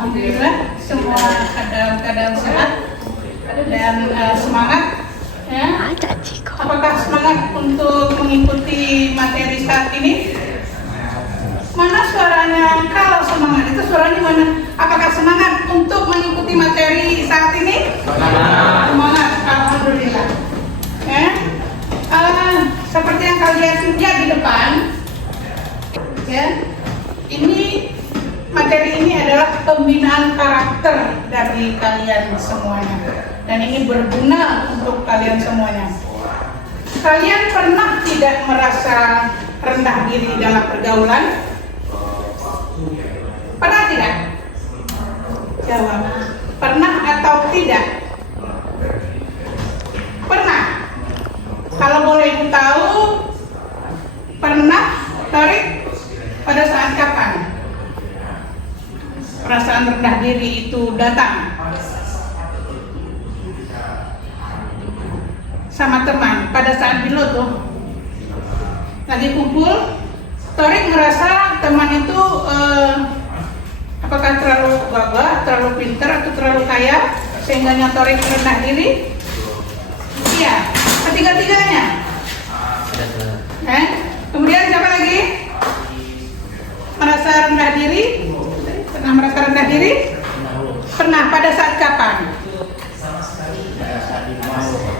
Alhamdulillah semua dalam keadaan sehat dan semangat. Ya. Apakah semangat untuk mengikuti materi saat ini? Mana suaranya? Kalau semangat itu suaranya mana? Apakah semangat untuk mengikuti materi saat ini? Semangat. Alhamdulillah. Ya. Seperti yang kalian lihat di depan, ya, ini materi ini adalah pembinaan karakter dari kalian semuanya, dan ini berguna untuk kalian semuanya. Kalian pernah tidak merasa rendah diri dalam pergaulan? Pernah tidak? Jawab. Pernah atau tidak? Pernah. Kalau boleh ibu tahu, pernah tarik pada saat kapan perasaan rendah diri itu datang? Sama teman pada saat dulu tuh lagi kumpul, Torik merasa teman itu apakah terlalu gagah, terlalu pintar, atau terlalu kaya sehingga Torik rendah diri? Iya, ketiga-tiganya. Kemudian siapa lagi merasa rendah diri? Pernah merasa rendah diri? Pernah. Pada saat kapan?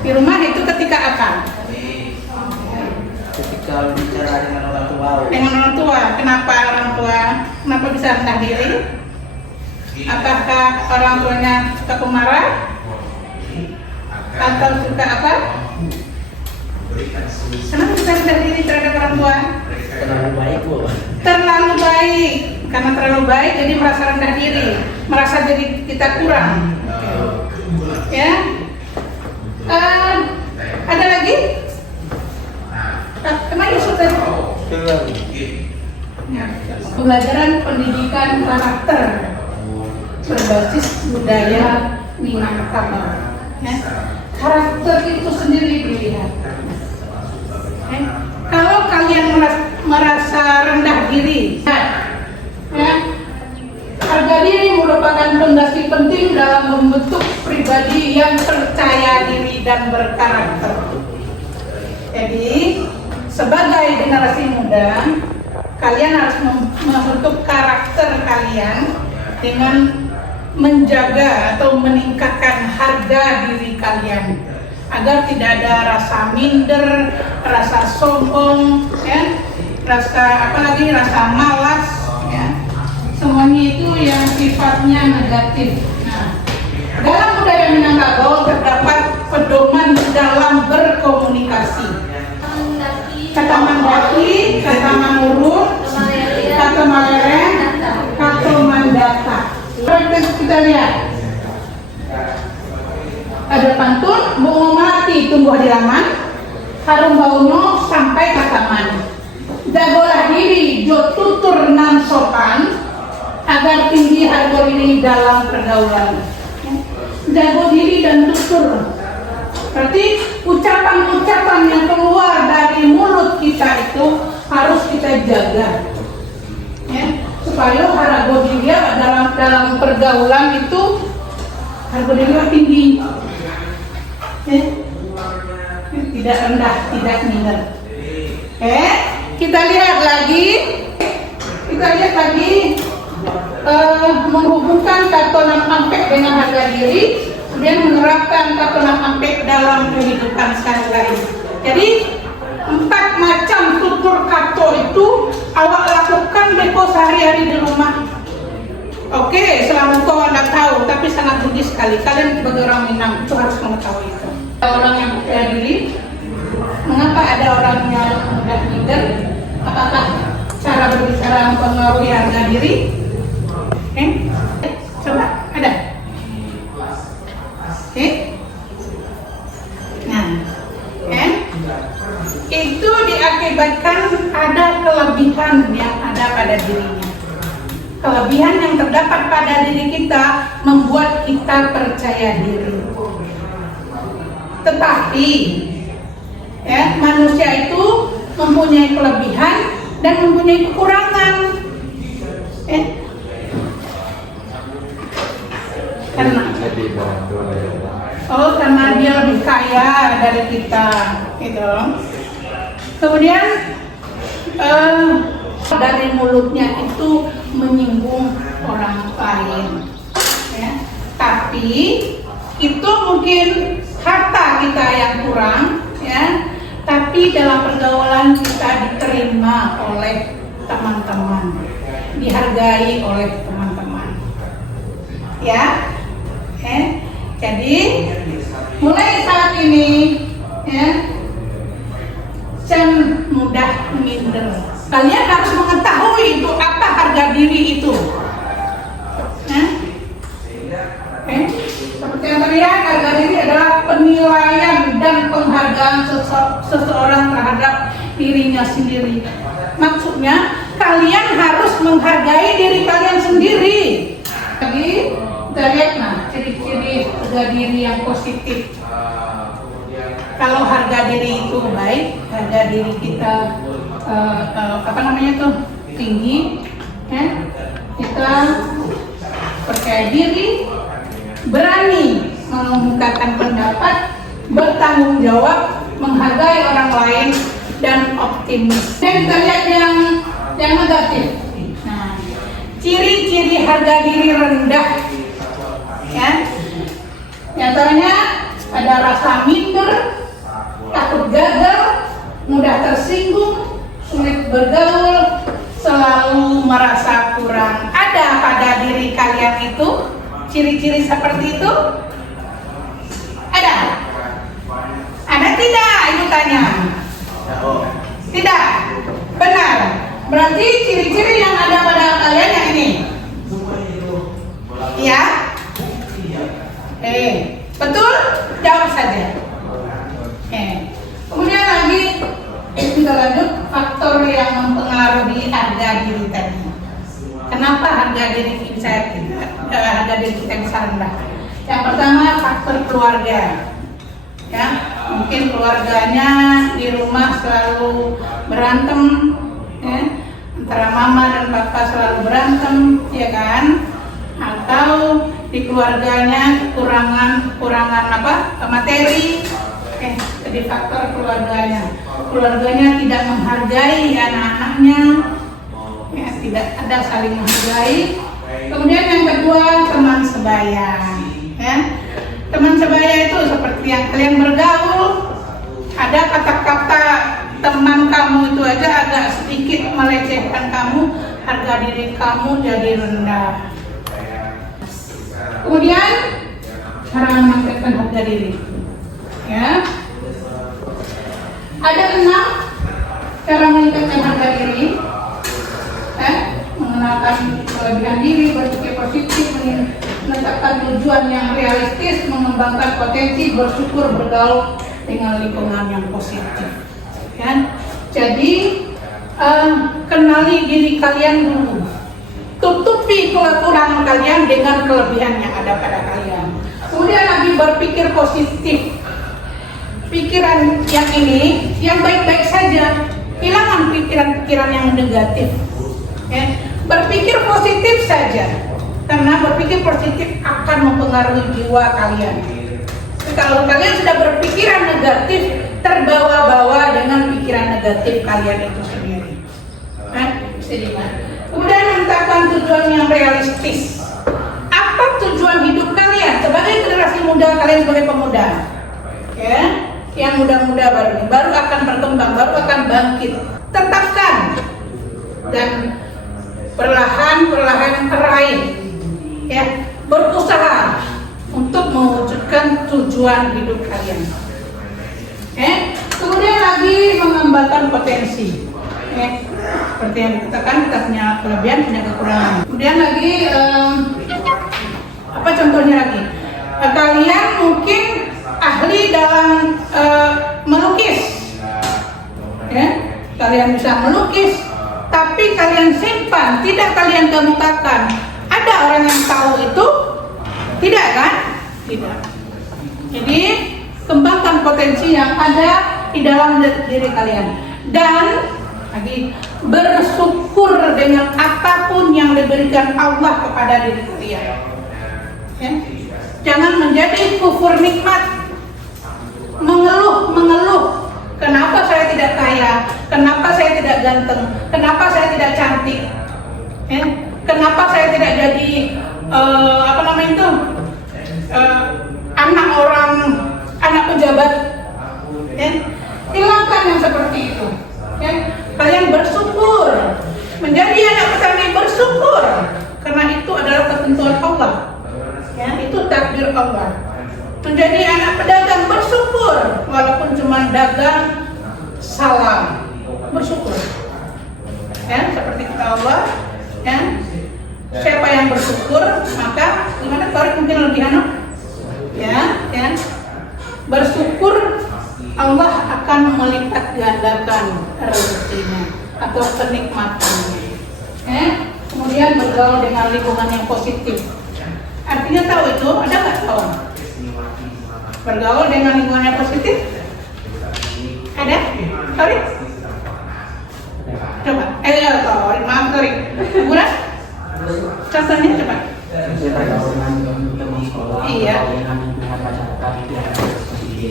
Di rumah itu ketika apa? Ketika bicara dengan orang tua. Dengan orang tua. Kenapa orang tua? Kenapa bisa rendah diri? Apakah orang tuanya suka pemarah? Atau suka apa? Kenapa bisa rendah diri terhadap orang tua? Terlalu baik, Bu. Terlalu baik. Karena terlalu baik jadi merasa rendah diri, merasa diri kita kurang. Ya. Ada lagi? Kemana Yusuf tadi? Pembelajaran pendidikan karakter berbasis budaya Minangkabau. Ya. Karakter itu sendiri dilihat. Kalau kalian merasa rendah diri, ya, harga diri merupakan fondasi penting dalam membentuk pribadi yang percaya diri dan berkarakter. Jadi, sebagai generasi muda, kalian harus membentuk karakter kalian dengan menjaga atau meningkatkan harga diri kalian agar tidak ada rasa minder, rasa sombong, ya, rasa malas, ya. Semuanya itu yang sifatnya negatif. Nah, dalam budaya Minangkabau terdapat pedoman dalam berkomunikasi. Kata mandaki, kata mangurut, kata malereng, kata mandata. Kita lihat. Ada pantun, bunga melati tumbuh di laman, harum baunya sampai ke taman. Jagolah diri, jo tutur nan sopan, agar tinggi harga diri dalam pergaulan. Jago diri dan tutur. Berarti ucapan-ucapan yang keluar dari mulut kita itu harus kita jaga, ya, supaya harga diri dalam pergaulan itu harga diri tinggi, ya. Tidak rendah, tidak minder. Kita lihat lagi menghubungkan katonan ampek dengan harga diri, kemudian menerapkan katonan ampek dalam kehidupan sehari-hari. Jadi 4 macam tutur kato itu awak lakukan beko sehari-hari di rumah. Oke, selama kau anda tahu, tapi sangat rugi sekali. Kalian sebagai orang Minang itu harus mengetahui itu. Orang yang percaya diri, mengapa ada orang yang rendah minder? Apakah cara berbicara mempengaruhi harga diri? Coba, ada? Nah, itu diakibatkan ada kelebihan yang ada pada dirinya. Kelebihan yang terdapat pada diri kita membuat kita percaya diri. Tetapi, ya, manusia itu mempunyai kelebihan dan mempunyai kekurangan. Karena dia lebih kaya dari kita, gitu. Kemudian dari mulutnya itu menyinggung orang lain, ya. Tapi itu mungkin harta kita yang kurang, ya. Tapi dalam pergaulan kita diterima oleh teman-teman, dihargai oleh teman-teman, ya. Jadi mulai saat ini, ya, jangan mudah minder. Kalian harus mengetahui itu apa harga diri itu. Seperti yang terlihat, harga diri adalah penilaian dan penghargaan seseorang terhadap dirinya sendiri. Maksudnya kalian harus menghargai diri kalian sendiri. Jadi kita lihat ciri-ciri harga diri yang positif. Kalau harga diri itu baik, harga diri kita tinggi, ya, kita percaya diri, berani mengemukakan pendapat, bertanggung jawab, menghargai orang lain, dan optimis. Dan kita lihat yang negatif. Nah, ciri-ciri harga diri rendah, ya, nyatanya ada rasa minder, takut gagal, mudah tersinggung, sulit bergaul, selalu merasa kurang. Ada pada diri kalian itu ciri-ciri seperti itu? Ada? Ada tidak? Ibu tanya. Tidak? Benar. Berarti ciri-ciri yang ada pada kalian yang ini? Iya? Betul? Jawab saja. Kemudian lagi kita lanjut faktor yang mempengaruhi harga diri tadi. Kenapa harga diri kita bisa rendah? Yang pertama faktor keluarga. Ya, mungkin keluarganya di rumah selalu berantem, ya, antara mama dan papa selalu berantem, ya kan? Atau di keluarganya kekurangan materi. Jadi faktor keluarganya tidak menghargai anak-anaknya, ya, tidak ada saling menghargai. Kemudian yang kedua teman sebaya, ya. Teman sebaya itu seperti yang kalian bergaul, ada kata-kata teman kamu itu aja agak sedikit melecehkan kamu, harga diri kamu jadi rendah. Kemudian cara meningkatkan harga diri, ya. Ada 6 cara meningkatkan harga diri, mengenalkan kelebihan diri, berpikir positif, menetapkan tujuan yang realistis, mengembangkan potensi, bersyukur, bergaul dengan lingkungan yang positif. Ya. Jadi kenali diri kalian dulu, tutupi kekurangan kalian dengan kelebihan yang ada pada kalian. Kemudian lagi berpikir positif. Pikiran yang ini yang baik-baik saja, hilangkan pikiran-pikiran yang negatif, ya. Berpikir positif saja, karena berpikir positif akan mempengaruhi jiwa kalian. Kalau kalian sudah berpikiran negatif, terbawa-bawa dengan pikiran negatif kalian itu sendiri. Kemudian menetapkan tujuan yang realistis. Apa tujuan hidup kalian sebagai generasi muda, kalian sebagai pemuda, ya? Yang muda-muda baru akan berkembang, baru akan bangkit. Tetapkan dan perlahan teraih, ya, berusaha untuk mewujudkan tujuan hidup kalian. Kemudian lagi mengembangkan potensi, seperti yang dikatakan, kita punya kelebihan, punya kekurangan. Kemudian lagi apa contohnya lagi? Kalian mungkin ahli dalam melukis, ya. Kalian bisa melukis, tapi kalian simpan, tidak kalian kemukakan. Ada orang yang tahu itu? Tidak kan? Tidak. Jadi kembangkan potensi yang ada di dalam diri kalian, dan lagi bersyukur dengan apapun yang diberikan Allah kepada diri kalian. Ya? Jangan menjadi kufur nikmat, mengeluh. Kenapa saya tidak kaya? Kenapa saya tidak ganteng? Kenapa saya tidak cantik? Kenapa saya tidak jadi anak pejabat? Hilangkan yang seperti itu. Kalian bersyukur, menjadi anak petani bersyukur, karena itu adalah ketentuan Allah. Itu takdir Allah. Menjadi anak pedagang bersyukur, walaupun cuma dagang salam, bersyukur. Seperti kata Allah, siapa yang bersyukur, maka gimana? Tarik mungkin lebih bersyukur, Allah akan melipat gandakan rezekinya atau kenikmatannya. Kemudian bergaul dengan lingkungan yang positif. Artinya tahu itu, ada nggak tahu? Bergaul dengan lingkungan yang positif? Ada? Sorry? Coba. Sorry. Buras? Contohnya coba. Iya.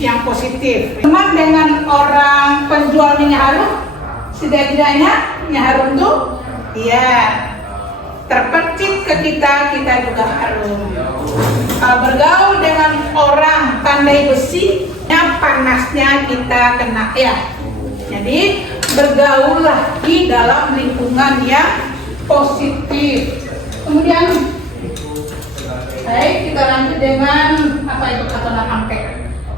Yang positif. Teman dengan orang penjual minyak harum, setidaknya minyak harum tuh, terpercik ke kita juga harum. Kalau bergaul dengan orang pandai besi, panasnya kita kena Jadi bergaullah di dalam lingkungan yang positif. Kemudian, baik, kita lanjut dengan apa itu kata ampe.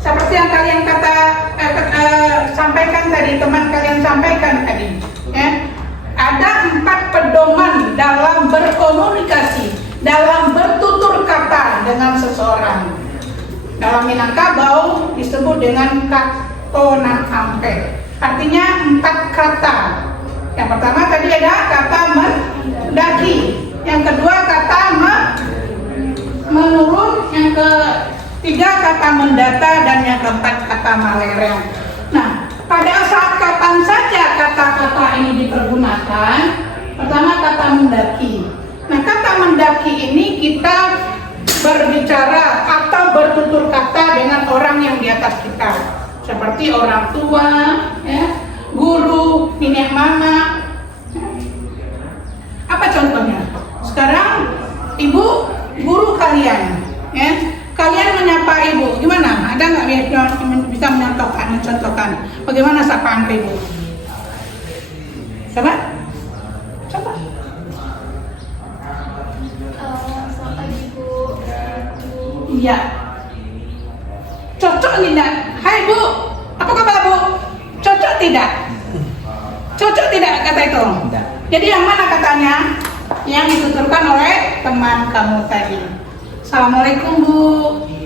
Seperti yang kalian sampaikan tadi, teman kalian sampaikan tadi, ada 4 pedoman dalam berkomunikasi, dalam bertutur kata dengan seseorang. Dalam Minangkabau disebut dengan katonan ampe. Artinya 4 kata. Yang pertama tadi ada kata mendaki, yang kedua kata menurun, yang ketiga kata mendata, dan yang keempat kata malereng. Nah, pada saat kapan saja kata-kata ini dipergunakan? Pertama kata mendaki. Nah, kata mendaki ini kita berbicara atau bertutur kata dengan orang yang di atas kita, seperti orang tua, guru, nenek mama. Apa contohnya? Sekarang ibu guru kalian, kalian menyapa ibu, gimana? Ada nggak yang bisa mencontohkan bagaimana sapaan ke ibu? Coba. Sapa ibu. Iya. Cocok tidak? Hai bu, apa kabar bu? Cocok tidak? Cocok tidak kata itu? Tidak. Jadi yang mana katanya? Yang dituturkan oleh teman kamu tadi. Assalamualaikum bu,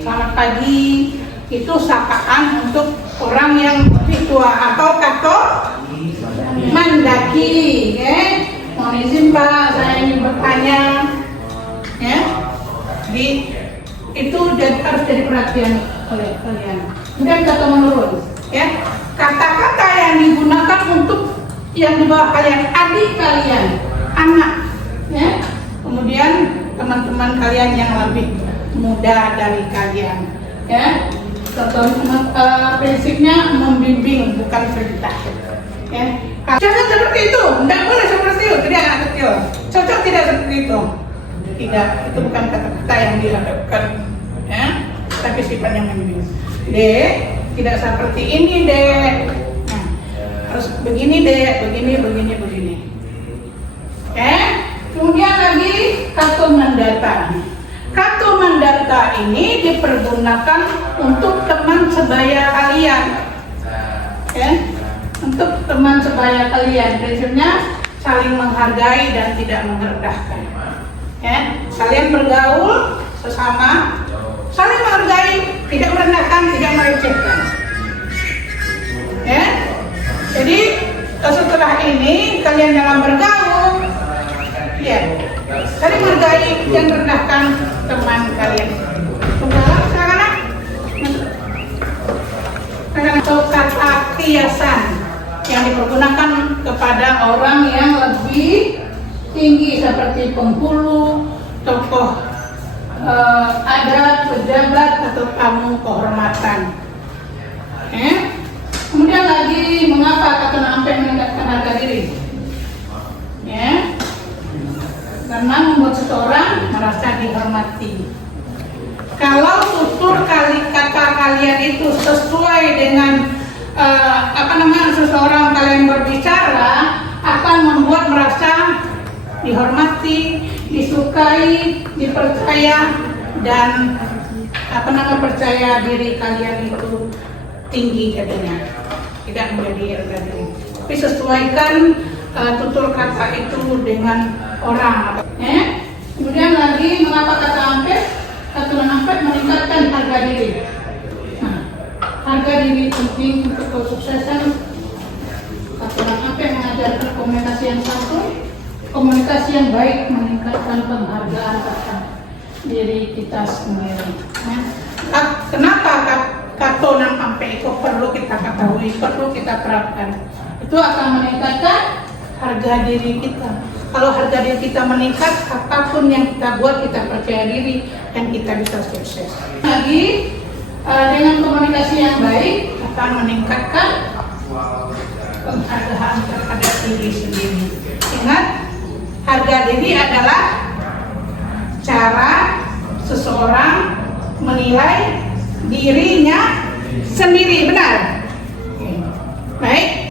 selamat pagi. Itu sapaan untuk orang yang lebih tua atau kato mendaki. Mohon izin pak, saya ingin bertanya. Itu harus jadi perhatian oleh kalian. Kemudian kata menurun, kata-kata yang digunakan untuk yang di bawah kalian, adik kalian, anak, kemudian teman-teman kalian yang lebih muda dari kalian, prinsipnya membimbing bukan perintah, jangan seperti itu, tidak boleh seperti itu, jadi anak kecil, cocok tidak seperti itu, tidak, itu bukan kata-kata yang dihadapkan, tapi sifatnya membimbing. Dek, tidak seperti ini dek, harus begini dek, begini. Kemudian lagi kartu mendata. Kartu mendata ini dipergunakan untuk teman sebaya kalian. Untuk teman sebaya kalian, prinsipnya saling menghargai dan tidak merendahkan. Kalian bergaul sesama, saling menghargai, tidak merendahkan, tidak melecehkan. Jadi setelah ini kalian dalam bergaul, saling menghargai dan merendahkan teman kalian. Sekarang atau kata kiasan yang dipergunakan kepada orang yang lebih tinggi seperti penghulu, tokoh adat, pejabat atau tamu kehormatan. Kemudian lagi, mengapa kata sampai meningkatkan harga diri? Ya, karena membuat seseorang merasa dihormati. Kalau tutur kata kalian itu sesuai dengan seseorang kalian berbicara, akan membuat merasa dihormati, disukai, dipercaya, dan percaya diri kalian itu tinggi jadinya, tidak menjadi harga diri. Tapi sesuaikan tutur kata itu dengan orang. Kemudian lagi, mengapa kata Ampet meningkatkan harga diri? Nah, harga diri penting untuk kesuksesan. Aturan Ampet mengajarkan komunikasi yang santun, komunikasi yang baik, meningkatkan penghargaan akan diri kita sendiri. Kenapa katonan Ampet itu perlu kita ketahui, perlu kita terapkan? Itu akan meningkatkan harga diri kita. Kalau harga diri kita meningkat, apapun yang kita buat kita percaya diri dan kita bisa sukses. Lagi, dengan komunikasi yang baik akan meningkatkan penghargaan terhadap diri sendiri. Ingat, harga diri adalah cara seseorang menilai dirinya sendiri, benar? Baik.